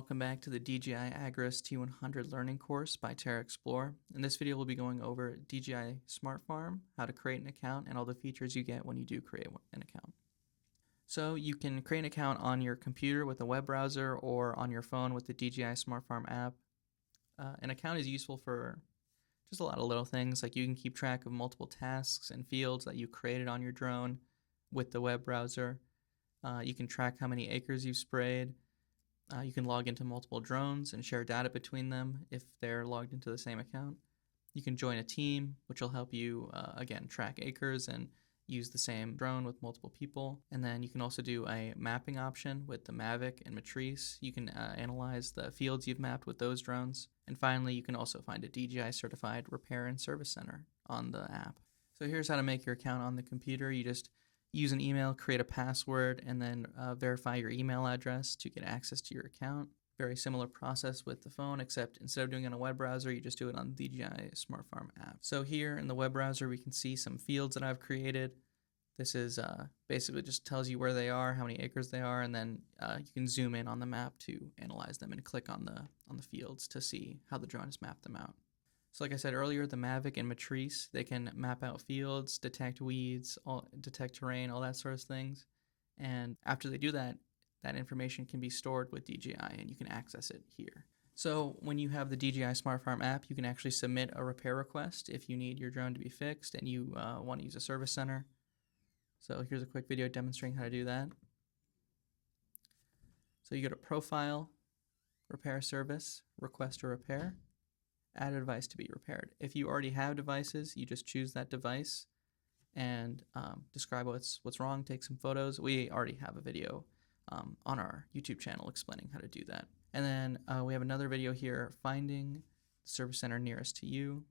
welcome back to the DJI Agris T100 learning course by TerraXplore. In this video, we'll be going over DJI Smart Farm, how to create an account, and all the features you get when you do create an account. So you can create an account on your computer with a web browser or on your phone with the DJI Smart Farm app. An account is useful for just a lot of little things, like you can keep track of multiple tasks and fields that you created on your drone with the web browser. You can track how many acres you've sprayed. You can log into multiple drones and share data between them if they're logged into the same account. You can join a team, which will help you, again, track acres and use the same drone with multiple people. And then you can also do a mapping option with the Mavic and Matrice. You can analyze the fields you've mapped with those drones. And finally, you can also find a DJI certified repair and service center on the app. So here's how to make your account on the computer. You just use an email, create a password, and then verify your email address to get access to your account. Very similar process with the phone, except instead of doing it on a web browser, you just do it on the DJI Smart Farm app. So here in the web browser, we can see some fields that I've created. This is basically just tells you where they are, how many acres they are, and then you can zoom in on the map to analyze them and click on the fields to see how the drone has mapped them out. So like I said earlier, the Mavic and Matrice, they can map out fields, detect weeds, detect terrain, all that sort of things. And after they do that, that information can be stored with DJI and you can access it here. So when you have the DJI Smart Farm app, you can actually submit a repair request if you need your drone to be fixed and you want to use a service center. So here's a quick video demonstrating how to do that. So you go to Profile, Repair Service, Request a Repair. Add a device to be repaired. If you already have devices, you just choose that device and describe what's wrong, take some photos. We already have a video on our YouTube channel explaining how to do that. And then we have another video here, finding the service center nearest to you.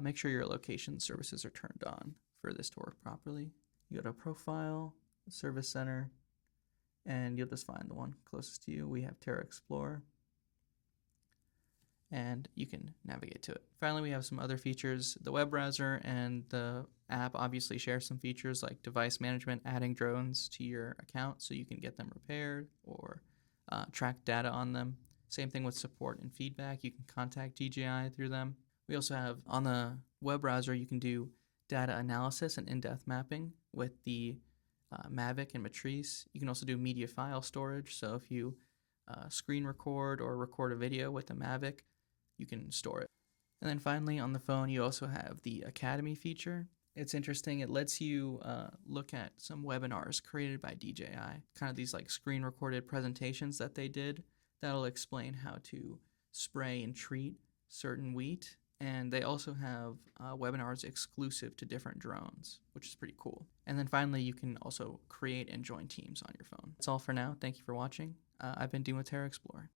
Make sure your location services are turned on for this to work properly. You go to Profile, Service Center, and you'll just find the one closest to you. We have TerraXplore, and you can navigate to it. Finally, we have some other features. The web browser and the app obviously share some features like device management, adding drones to your account so you can get them repaired or track data on them. Same thing with support and feedback. You can contact DJI through them. We also have on the web browser, you can do data analysis and in-depth mapping with the Mavic and Matrice. You can also do media file storage. So if you screen record or record a video with the Mavic, you can store it. And then finally on the phone, you also have the Academy feature. It's interesting. It lets you look at some webinars created by DJI, kind of these like screen recorded presentations that they did that'll explain how to spray and treat certain wheat. And they also have webinars exclusive to different drones, which is pretty cool. And then finally, you can also create and join teams on your phone. That's all for now. Thank you for watching. I've been Dean with TerraXplore.